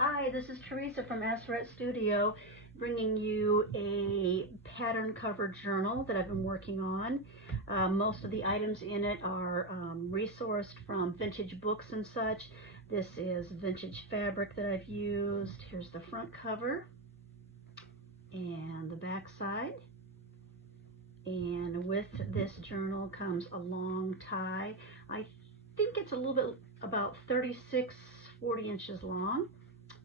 Hi, this is Teresa from Aseret Studio, bringing you a pattern cover journal that I've been working on. Most of the items in it are resourced from vintage books and such. This is vintage fabric that I've used. Here's the front cover and the back side. And with this journal comes a long tie. I think it's a little bit about 36, 40 inches long.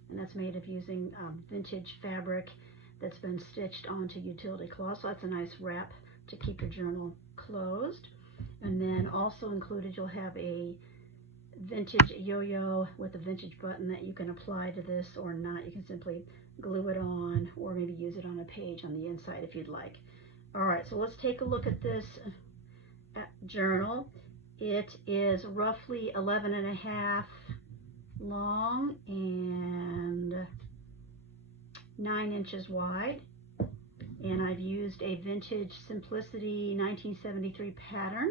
And that's made of using vintage fabric that's been stitched onto utility cloth. So that's a nice wrap to keep your journal closed. And then also included, you'll have a vintage yo-yo with a vintage button that you can apply to this or not. You can simply glue it on or maybe use it on a page on the inside if you'd like. All right, so let's take a look at this journal. It is roughly 11.5 long and 9 inches wide, and I've used a vintage Simplicity 1973 pattern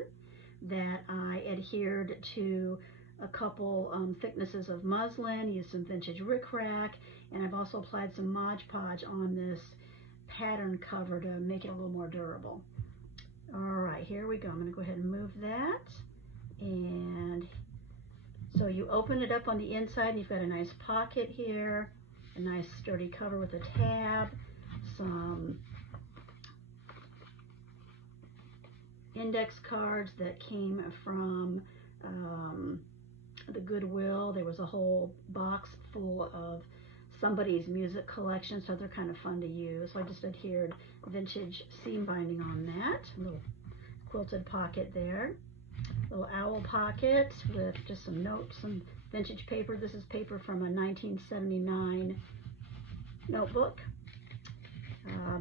that I adhered to a couple thicknesses of muslin, used some vintage rickrack, and I've also applied some Mod Podge on this pattern cover to make it a little more durable. All right, here we go. I'm going to go ahead and move that, and so you open it up on the inside and you've got a nice pocket here, a nice sturdy cover with a tab, some index cards that came from the Goodwill. There was a whole box full of somebody's music collection, so they're kind of fun to use. So I just adhered vintage seam binding on that. A little quilted pocket there. Little owl pocket with just some notes, some vintage paper. This is paper from a 1979 notebook.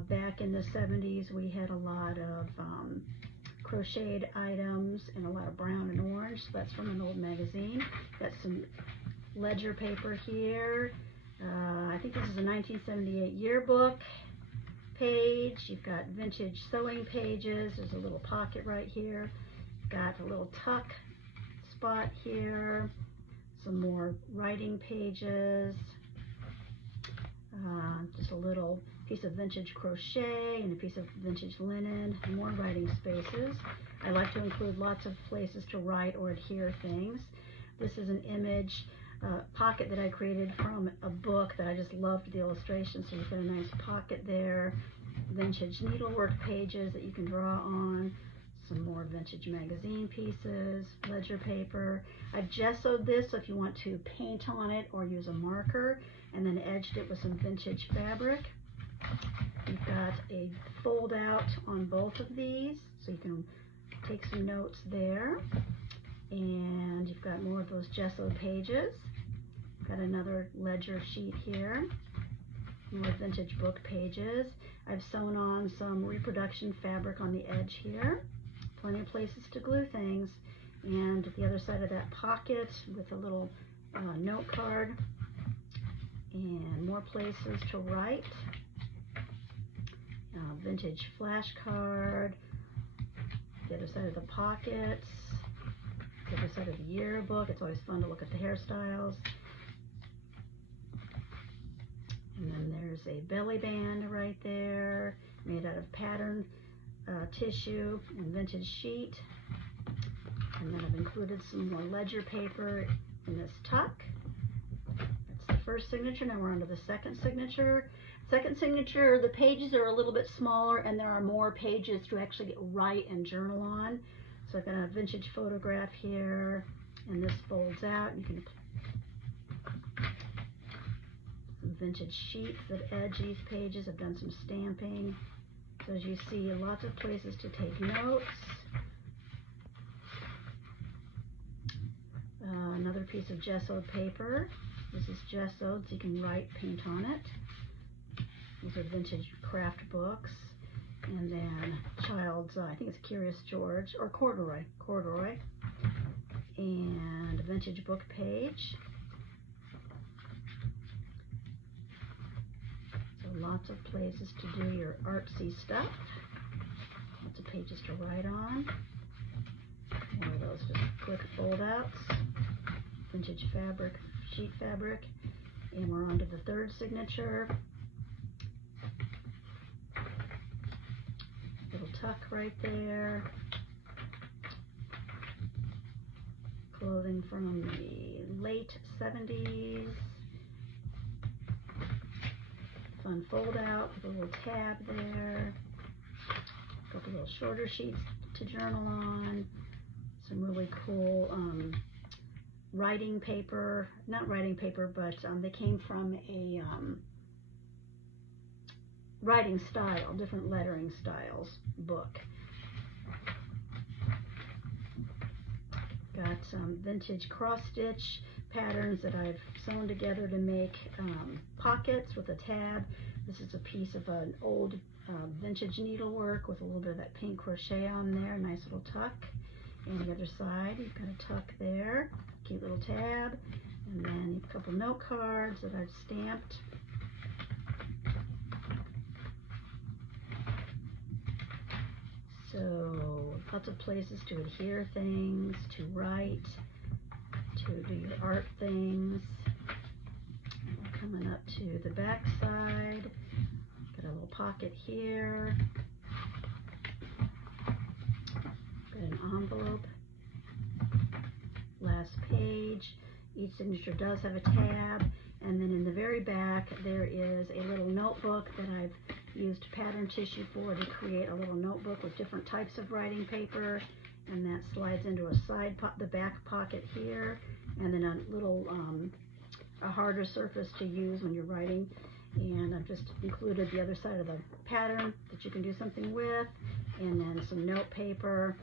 Back in the 70s, we had a lot of crocheted items and a lot of brown and orange. So that's from an old magazine. Got some ledger paper here. I think this is a 1978 yearbook page. You've got vintage sewing pages. There's a little pocket right here. Got a little tuck spot here, some more writing pages, just a little piece of vintage crochet and a piece of vintage linen, more writing spaces. I like to include lots of places to write or adhere things. This is an image pocket that I created from a book that I just loved the illustration, so you've got a nice pocket there, vintage needlework pages that you can draw on, some more vintage magazine pieces, ledger paper. I've gessoed this so if you want to paint on it or use a marker, and then edged it with some vintage fabric. You've got a fold out on both of these, so you can take some notes there. And you've got more of those gessoed pages. Got another ledger sheet here, more vintage book pages. I've sewn on some reproduction fabric on the edge here. Plenty of places to glue things. And the other side of that pocket with a little note card and more places to write. Vintage flashcard, the other side of the pockets, the other side of the yearbook. It's always fun to look at the hairstyles. And then there's a belly band right there, made out of patterned tissue and vintage sheet. And then I've included some more ledger paper in this tuck. That's the first signature. Now we're on to the second signature. Second signature, the pages are a little bit smaller and there are more pages to actually write and journal on. So I've got a vintage photograph here, and this folds out. You can some vintage sheets that edge these pages. I've done some stamping. So as you see, lots of places to take notes. Another piece of gessoed paper. This is gessoed, so you can write, paint on it. These are vintage craft books. And then child's, I think it's Curious George, or corduroy. And a vintage book page. So lots of places to do your artsy stuff. Lots of pages to write on. One of those just quick fold outs. Vintage fabric, sheet fabric. And we're on to the third signature. Little tuck right there. Clothing from the late 70s. Fun fold out with a little tab there. A couple little shorter sheets to journal on. Some really cool writing paper, not writing paper, but they came from a writing style, different lettering styles book. Got some vintage cross-stitch patterns that I've sewn together to make pockets with a tab. This is a piece of an old vintage needlework with a little bit of that pink crochet on there, nice little tuck. And the other side, you've got a tuck there, cute little tab, and then a couple note cards that I've stamped. So lots of places to adhere things, to write, to do your art things. We're coming up to the back side. Got a little pocket here. Got an envelope. Last page. Each signature does have a tab. And then in the very back there is a little notebook that I've used pattern tissue for to create a little notebook with different types of writing paper, and that slides into a the back pocket here, and then a little a harder surface to use when you're writing. And I've just included the other side of the pattern that you can do something with, and then some note paper,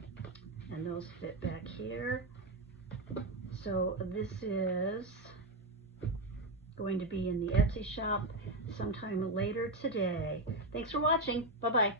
and those fit back here. So this is going to be in the Etsy shop sometime later today. Thanks for watching. Bye-bye.